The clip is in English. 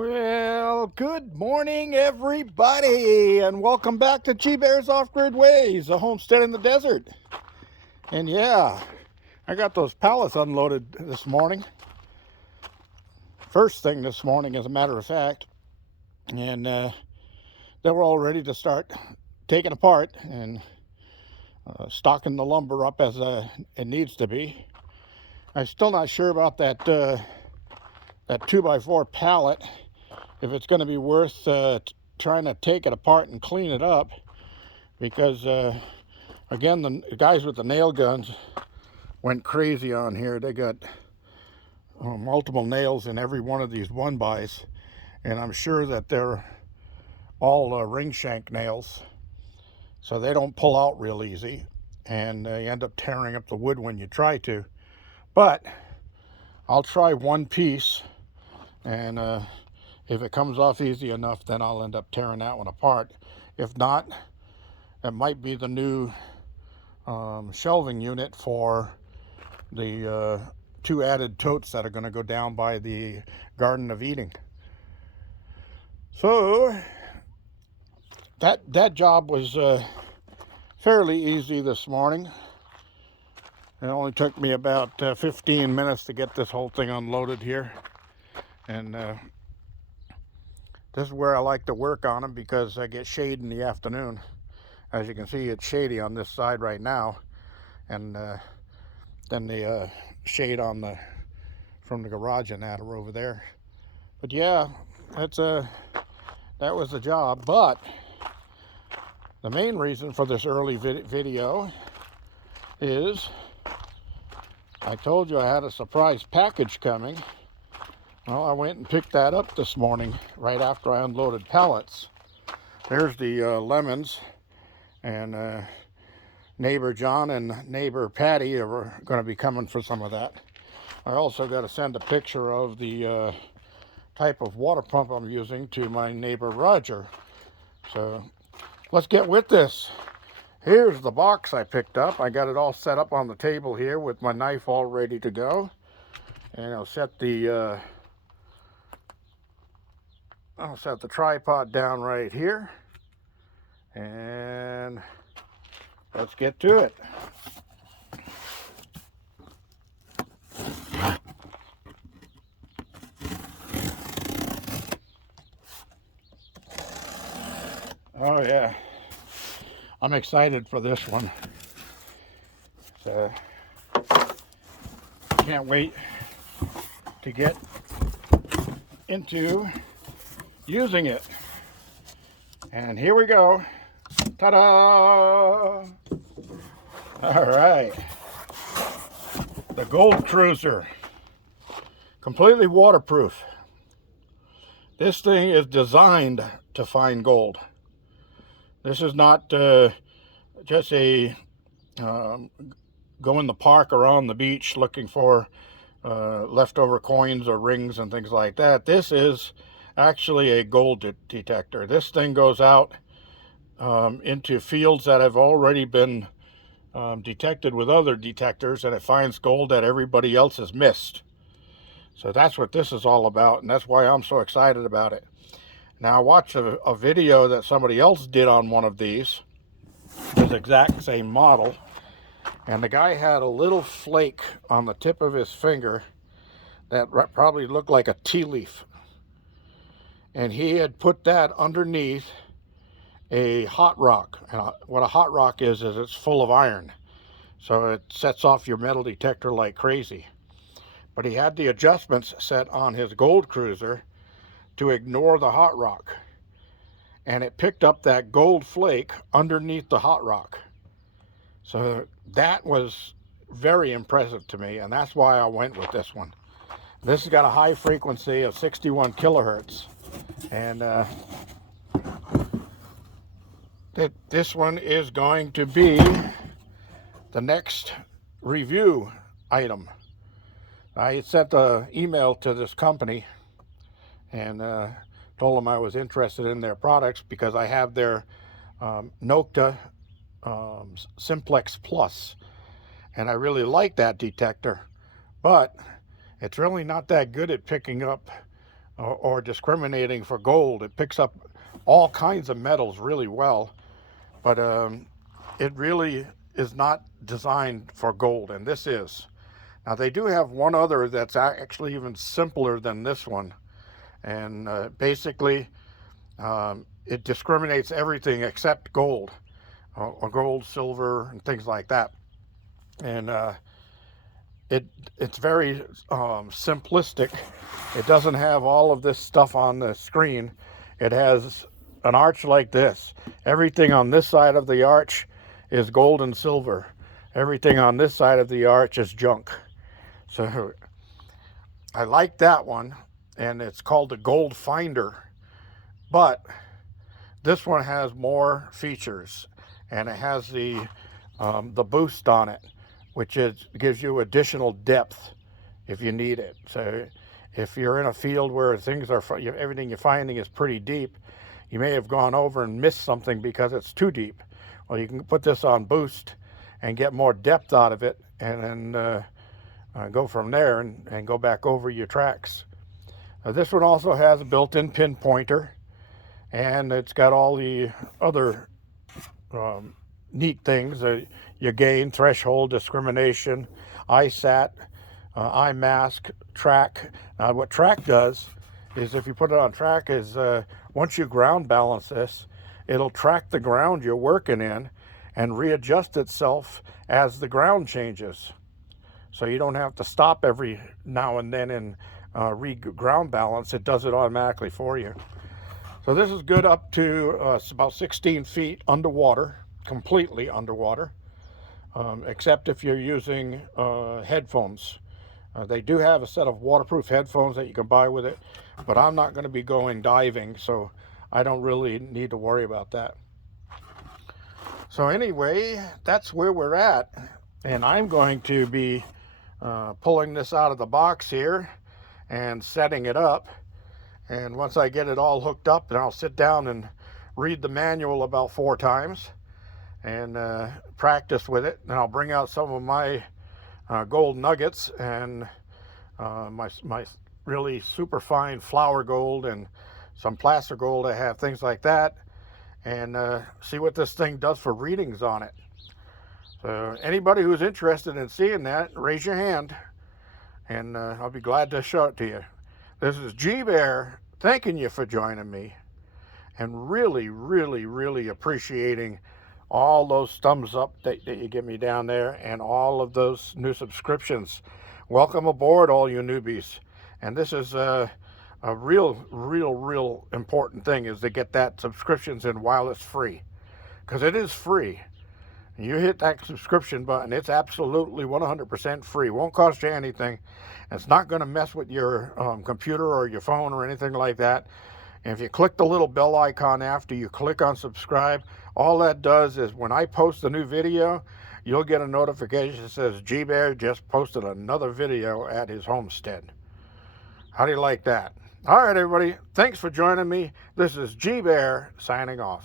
Well, good morning, everybody, and welcome back to G-Bear's Off-Grid Ways, a homestead in the desert. And yeah, I got those pallets unloaded this morning. First thing this morning, as a matter of fact. And they were all ready to start taking apart and stocking the lumber up as it needs to be. I'm still not sure about that 2x4 pallet, if it's going to be worth trying to take it apart and clean it up, because again, the guys with the nail guns went crazy on here. They got multiple nails in every one of these 1x, and I'm sure that they're all ring shank nails, so they don't pull out real easy, and you end up tearing up the wood when you try to. But I'll try one piece, and if it comes off easy enough, then I'll end up tearing that one apart. If not, it might be the new shelving unit for the 2 added totes that are going to go down by the Garden of Eden. So that job was fairly easy this morning. It only took me about 15 minutes to get this whole thing unloaded here. And this is where I like to work on them, because I get shade in the afternoon. As you can see, it's shady on this side right now, and then the shade on from the garage and that are over there. But yeah, that was the job. But the main reason for this early video is I told you I had a surprise package coming. Well, I went and picked that up this morning right after I unloaded pallets. There's the lemons, and neighbor John and neighbor Patty are going to be coming for some of that. I also got to send a picture of the type of water pump I'm using to my neighbor Roger. So let's get with this. Here's the box I picked up. I got it all set up on the table here with my knife all ready to go. And I'll set the tripod down right here, and let's get to it. Oh yeah, I'm excited for this one. So can't wait to get into using it. And here we go. Ta-da! All right. The Gold Kruzer. Completely waterproof. This thing is designed to find gold. This is not just a go in the park or on the beach looking for leftover coins or rings and things like that. This is actually a gold detector. This thing goes out into fields that have already been detected with other detectors, and it finds gold that everybody else has missed. So that's what this is all about, and that's why I'm so excited about it. Now, I watched a video that somebody else did on one of these, this exact same model, and the guy had a little flake on the tip of his finger that probably looked like a tea leaf. And he had put that underneath a hot rock. And what a hot rock is it's full of iron. So it sets off your metal detector like crazy. But he had the adjustments set on his Gold Kruzer to ignore the hot rock. And it picked up that gold flake underneath the hot rock. So that was very impressive to me, and that's why I went with this one. This has got a high frequency of 61 kilohertz. And this one is going to be the next review item. I sent an email to this company and told them I was interested in their products because I have their Nokta Simplex Plus, and I really like that detector, but it's really not that good at picking up or discriminating for gold. It picks up all kinds of metals really well, but it really is not designed for gold, and this is. Now they do have one other that's actually even simpler than this one, and basically it discriminates everything except gold, or gold, silver, and things like that. And it's very simplistic. It doesn't have all of this stuff on the screen. It has an arch like this. Everything on this side of the arch is gold and silver. Everything on this side of the arch is junk. So I like that one, and it's called the Gold Finder. But this one has more features, and it has the boost on it, which gives you additional depth if you need it. So if you're in a field where everything you're finding is pretty deep, you may have gone over and missed something because it's too deep. Well, you can put this on boost and get more depth out of it, and then go from there and go back over your tracks. This one also has a built-in pinpointer, and it's got all the other neat things. Your gain, threshold, discrimination, ISAT, eye mask, track. Now what track does is, if you put it on track, is once you ground balance this, it'll track the ground you're working in and readjust itself as the ground changes. So you don't have to stop every now and then and ground balance. It does it automatically for you. So this is good up to about 16 feet underwater, completely underwater, except if you're using headphones. They do have a set of waterproof headphones that you can buy with it, but I'm not going to be going diving, so I don't really need to worry about that. So anyway, that's where we're at, and I'm going to be pulling this out of the box here and setting it up. And once I get it all hooked up, then I'll sit down and read the manual about 4 times and practice with it. And I'll bring out some of my gold nuggets and my really super fine flour gold and some placer gold I have, things like that, and see what this thing does for readings on it. So anybody who's interested in seeing that, raise your hand, and I'll be glad to show it to you. This is G Bear thanking you for joining me, and really, really, really appreciating all those thumbs up that you give me down there, and all of those new subscriptions. Welcome aboard, all you newbies. And this is a real important thing, is to get that subscriptions in while it's free, because it is free. You hit that subscription button, it's absolutely 100% free. Won't cost you anything. It's not going to mess with your computer or your phone or anything like that. And if you click the little bell icon after you click on subscribe, all that does is when I post a new video, you'll get a notification that says G Bear just posted another video at his homestead. How do you like that? All right, everybody. Thanks for joining me. This is G Bear signing off.